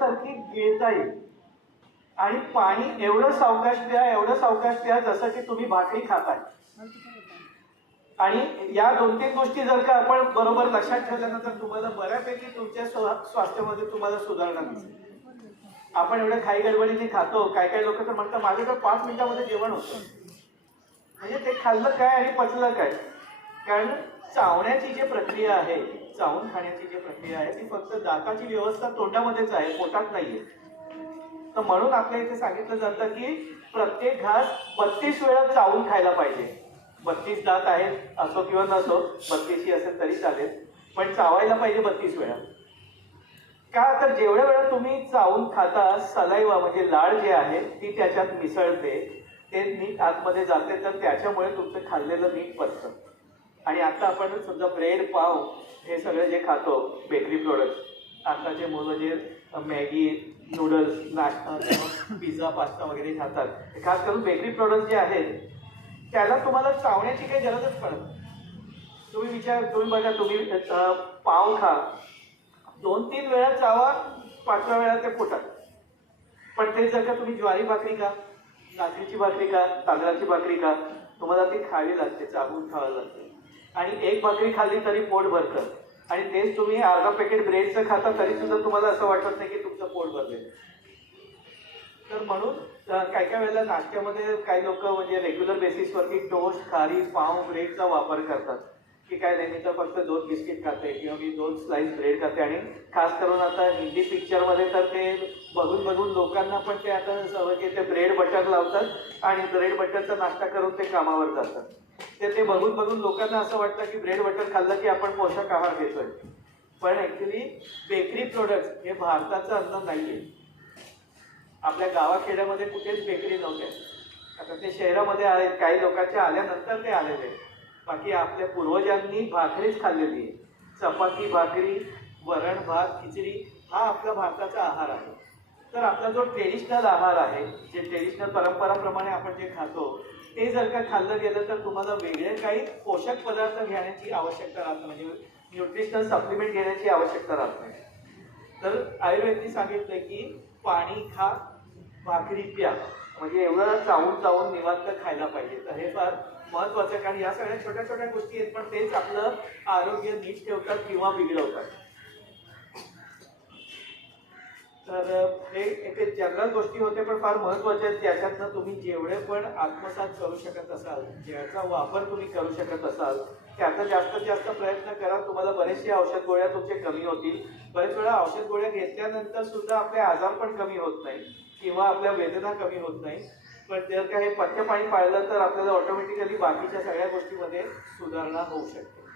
सारखी गिळता येईल. आणि पाणी एवढं सावकाश प्या जसं की तुम्ही भाकरी खाताय. आणि या 2-3 गोष्टी जर का आपण बरोबर लक्षात ठेवल्यानंतर तुम्हाला बऱ्यापैकी तुमच्या स्वास्थ्यामध्ये तुम्हाला सुधारणा दिसेल. आपण एवढ्या घाई गडबडीने खातो. काही लोक तर म्हणतात माझं तर 5 मिनिटामध्ये जेवण होतं. म्हणजे ते खाल्लं काय आणि पचलं काय. कारण चावण्याची जी प्रक्रिया आहे, चावून खाण्याची जी प्रक्रिया आहे ती फक्त दाताची व्यवस्था तोंडामध्येच आहे, पोटात नाहीये. तर म्हणून आपल्या इथे सांगितलं जातं की प्रत्येक घास 32 वेळा चावून खायला पाहिजे. 32 दात आहेत असो किंवा नसो, 32 असेल तरी चालेल, पण चावायला पाहिजे 32 वेळा. का तर जेवढ्या वेळा तुम्ही चावून खाता सलाइवा म्हणजे लाळ जे आहे ती त्याच्यात मिसळते, ते नीट आतमध्ये जाते, तर त्याच्यामुळे तुमचं खाल्लेलं नीट पचतं. आणि आता आपण समजा ब्रेड, पाव हे सगळे जे खातो बेकरी प्रोडक्ट्स, आताचे मुलं जे मॅगी, नूडल्स, नाश्ता, पिझ्झा, पास्ता वगैरे खातात, खास करून बेकरी प्रोडक्ट्स जे आहेत त्याला तुम्हाला चावण्याची काही गरजच पडत नाही. तुम्ही बघा, तुम्ही पाव खा, 2-3 वेळा चावा, 5व्या वेळा ते पोटात. पण ते जर का तुम्ही ज्वारी भाकरी खा, नाचणीची भाकरी खा, तांदळाची भाकरी खा, तुम्हाला ती खावी लागते, चावून खावी लागते. आणि एक भाकरी खाल्ली तरी पोट भरतं. आणि तेच तुम्ही अर्धा पॅकेट ब्रेडचं खाता तरी सुद्धा तुम्हाला असं वाटत नाही की तुमचं पोट भरलेलं. तर म्हणून काही वेळेला नाश्त्यामध्ये काही लोक म्हणजे रेग्युलर बेसिसवरती टोस्ट, खारी, पाव, ब्रेडचा वापर करतात. की काय नाही, मी तर फक्त 2 बिस्किट खाते किंवा मी 2 स्लाइस ब्रेड खाते. आणि खास करून आता हिंदी पिक्चरमध्ये तर ते बघून लोकांना पण ते आता सवय की ते ब्रेड बटर लावतात आणि ब्रेड बटरचा नाश्ता करून ते कामावर जातात. ते बघून लोकांना असं वाटतं की ब्रेड बटर खाल्लं की आपण पोषक आहार घेतोय. पण ऍक्च्युली बेकरी प्रोडक्ट्स हे भारताचं अन्न नाहीये. आपल्या गावाखेड्यामध्ये कुठेच बेकरी नव्हत्या. आता ते शहरामध्ये आहेत, काही लोकांच्या आल्यानंतर ते आलेले. बाकी आपल्या पूर्वजांनी भाकरीच खाल्लेली आहे. चपाती, भाकरी, वरण, भात, खिचडी हा आपला भारताचा आहार आहे. तर आपला जो ट्रेडिशनल आहार आहे, जे ट्रेडिशनल परंपराप्रमाणे आपण जे खातो, ते जर का खाल्लं गेलं तर तुम्हाला वेगळे काही पोषक पदार्थ घेण्याची आवश्यकता राहत नाही, म्हणजे न्यूट्रिशनल सप्लिमेंट घेण्याची आवश्यकता राहत नाही. तर आयुर्वेदने सांगितलं की पाणी खा, भाकरी प्या, म्हणजे एवढं चावून निवांत खायला पाहिजे. तर हे फार महत्वाचं आहे. कारण या सगळ्या छोट्या छोट्या गोष्टी आहेत, पण तेच आपलं आरोग्य नीट ठेवतात किंवा बिघडवतात. तर हे एक जनरल गोष्टी होते, पण फार महत्वाच्या आहेत. त्याच्यातनं तुम्ही जेवढे पण आत्मसात करू शकत असाल, ज्याचा वापर तुम्ही करू शकत असाल, त्याचा जास्तीत जास्त प्रयत्न करा. तुम्हाला बरेचसे औषध गोळ्या तुमचे कमी होतील. बरेच वेळा औषध गोळ्या घेतल्यानंतर सुद्धा आपले आजार पण कमी होत नाही किंवा आपल्या वेदना कमी होत नाही. पण जर का हे पथ्य पाणी पाळलं तर आपल्याला ऑटोमॅटिकली बाकीच्या सगळ्या गोष्टींमध्ये सुधारणा होऊ शकते.